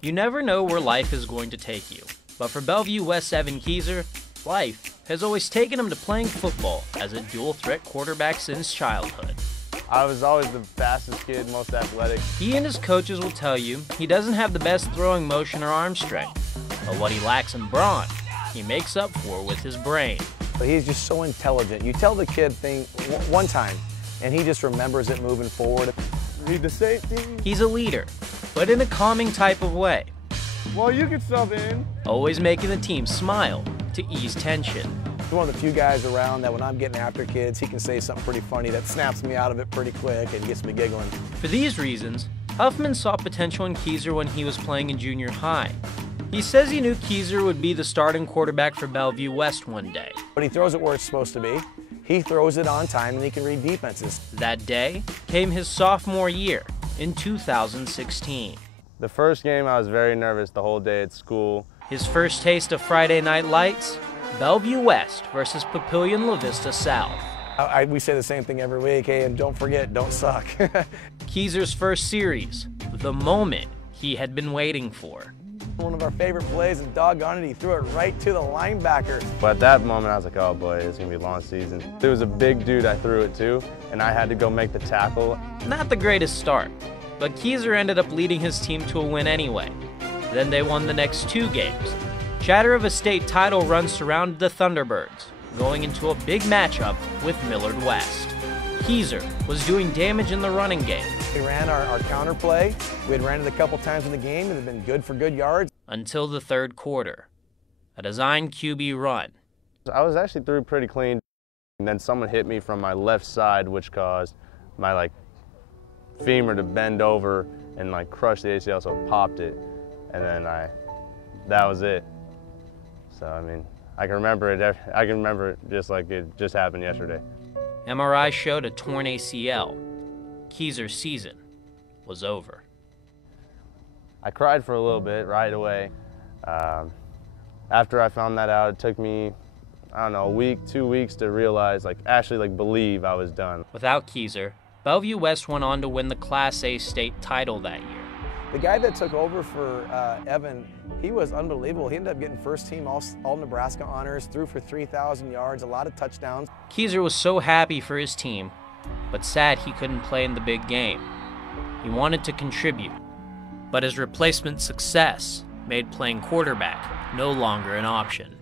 You never know where life is going to take you, but for Bellevue West Evan Kieser, life has always taken him to playing football as a dual-threat quarterback since childhood. I was always the fastest kid, most athletic. He and his coaches will tell you he doesn't have the best throwing motion or arm strength, but what he lacks in brawn, he makes up for with his brain. But he's just so intelligent. You tell the kid thing one time, and he just remembers it moving forward. Read the safety. He's a leader, but in a calming type of way. Well, you can sub in. Always making the team smile to ease tension. He's one of the few guys around that when I'm getting after kids, he can say something pretty funny that snaps me out of it pretty quick and gets me giggling. For these reasons, Huffman saw potential in Kieser when he was playing in junior high. He says he knew Kieser would be the starting quarterback for Bellevue West one day. But he throws it where it's supposed to be. He throws it on time and he can read defenses. That day came his sophomore year in 2016. The first game, I was very nervous the whole day at school. His first taste of Friday Night Lights, Bellevue West versus Papillion La Vista South. We say the same thing every week, hey, and don't forget, don't suck. Kieser's first series, the moment he had been waiting for. One of our favorite plays, and doggone it, he threw it right to the linebacker. But at that moment, I was like, oh boy, it's gonna be a long season. There was a big dude I threw it to, and I had to go make the tackle. Not the greatest start, but Kieser ended up leading his team to a win anyway. Then they won the next 2 games. Chatter of a state title run surrounded the Thunderbirds, going into a big matchup with Millard West. Kieser was doing damage in the running game. We ran our counter play. We had ran it a couple times in the game. It had been good for good yards. Until the third quarter, a design QB run. I was actually through pretty clean, and then someone hit me from my left side, which caused my femur to bend over and crush the ACL, so it popped it, and then that was it. So I mean, I can remember it just like it just happened yesterday. MRI showed a torn ACL. Kieser's season was over. I cried for a little bit right away. After I found that out, it took me, I don't know, a week, 2 weeks to realize, actually believe I was done. Without Kieser, Bellevue West went on to win the Class A state title that year. The guy that took over for Evan, he was unbelievable. He ended up getting first team all Nebraska honors, threw for 3,000 yards, a lot of touchdowns. Kieser was so happy for his team, but sad he couldn't play in the big game. He wanted to contribute, but his replacement success made playing quarterback no longer an option.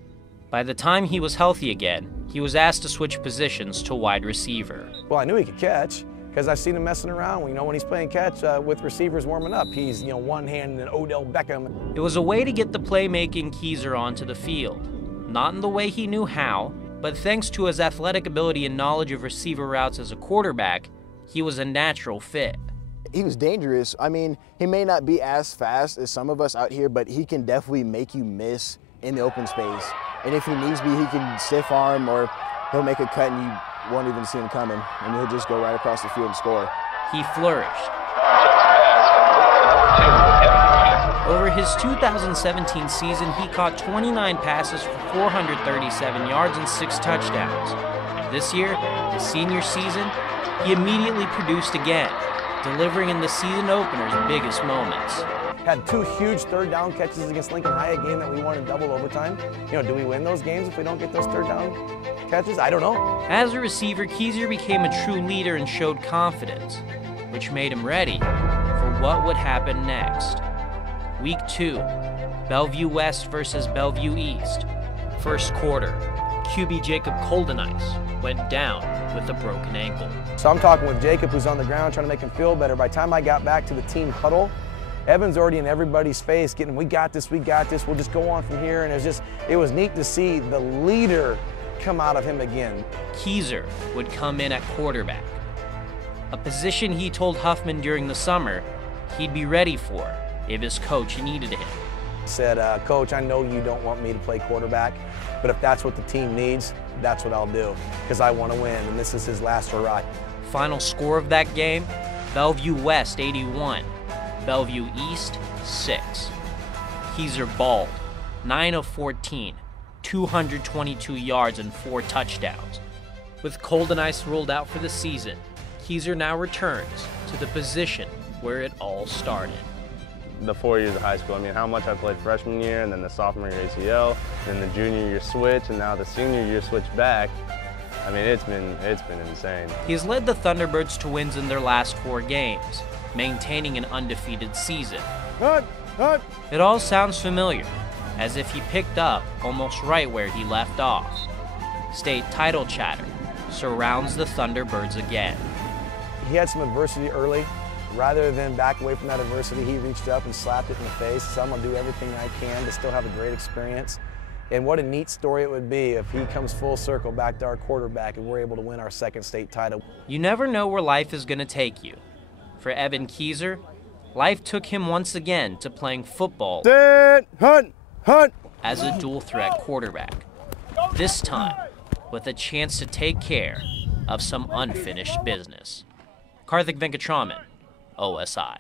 By the time he was healthy again, he was asked to switch positions to wide receiver. Well, I knew he could catch, because I've seen him messing around. When he's playing catch with receivers warming up, he's one-handed and Odell Beckham. It was a way to get the playmaking Kieser onto the field. Not in the way he knew how, but thanks to his athletic ability and knowledge of receiver routes as a quarterback, he was a natural fit. He was dangerous. I mean, he may not be as fast as some of us out here, but he can definitely make you miss in the open space. And if he needs to be, he can stiff arm or he'll make a cut and you won't even see him coming, and he'll just go right across the field and score. He flourished. Over his 2017 season, he caught 29 passes for 437 yards and 6 touchdowns. This year, his senior season, he immediately produced again, delivering in the season opener's biggest moments. Had 2 huge third down catches against Lincoln High, a game that we won in double overtime. Do we win those games if we don't get those third down catches? I don't know. As a receiver, Kieser became a true leader and showed confidence, which made him ready for what would happen next. Week 2, Bellevue West versus Bellevue East. First quarter, QB Jacob Coldenice went down with a broken ankle. So I'm talking with Jacob, who's on the ground, trying to make him feel better. By the time I got back to the team huddle, Evan's already in everybody's face, getting, we got this, we'll just go on from here. And it was neat to see the leader come out of him again. Kieser would come in at quarterback, a position he told Huffman during the summer he'd be ready for if his coach needed him. Said, Coach, I know you don't want me to play quarterback, but if that's what the team needs, that's what I'll do, because I want to win, and this is his last hurrah. Final score of that game, Bellevue West 81, Bellevue East 6. Kieser balled, 9 of 14, 222 yards and 4 touchdowns. With Coldenice ruled out for the season, Kieser now returns to the position where it all started. the 4 years of high school. I mean, how much I played freshman year, and then the sophomore year ACL, then the junior year switch, and now the senior year switch back. I mean, it's been insane. He's led the Thunderbirds to wins in their last 4 games, maintaining an undefeated season. It all sounds familiar, as if he picked up almost right where he left off. State title chatter surrounds the Thunderbirds again. He had some adversity early. Rather than back away from that adversity, he reached up and slapped it in the face. So I'm gonna do everything I can to still have a great experience. And what a neat story it would be if he comes full circle back to our quarterback and we're able to win our 2nd state title. You never know where life is gonna take you. For Evan Kieser, life took him once again to playing football as a dual-threat quarterback. This time, with a chance to take care of some unfinished business. Karthik Venkatraman, OSI.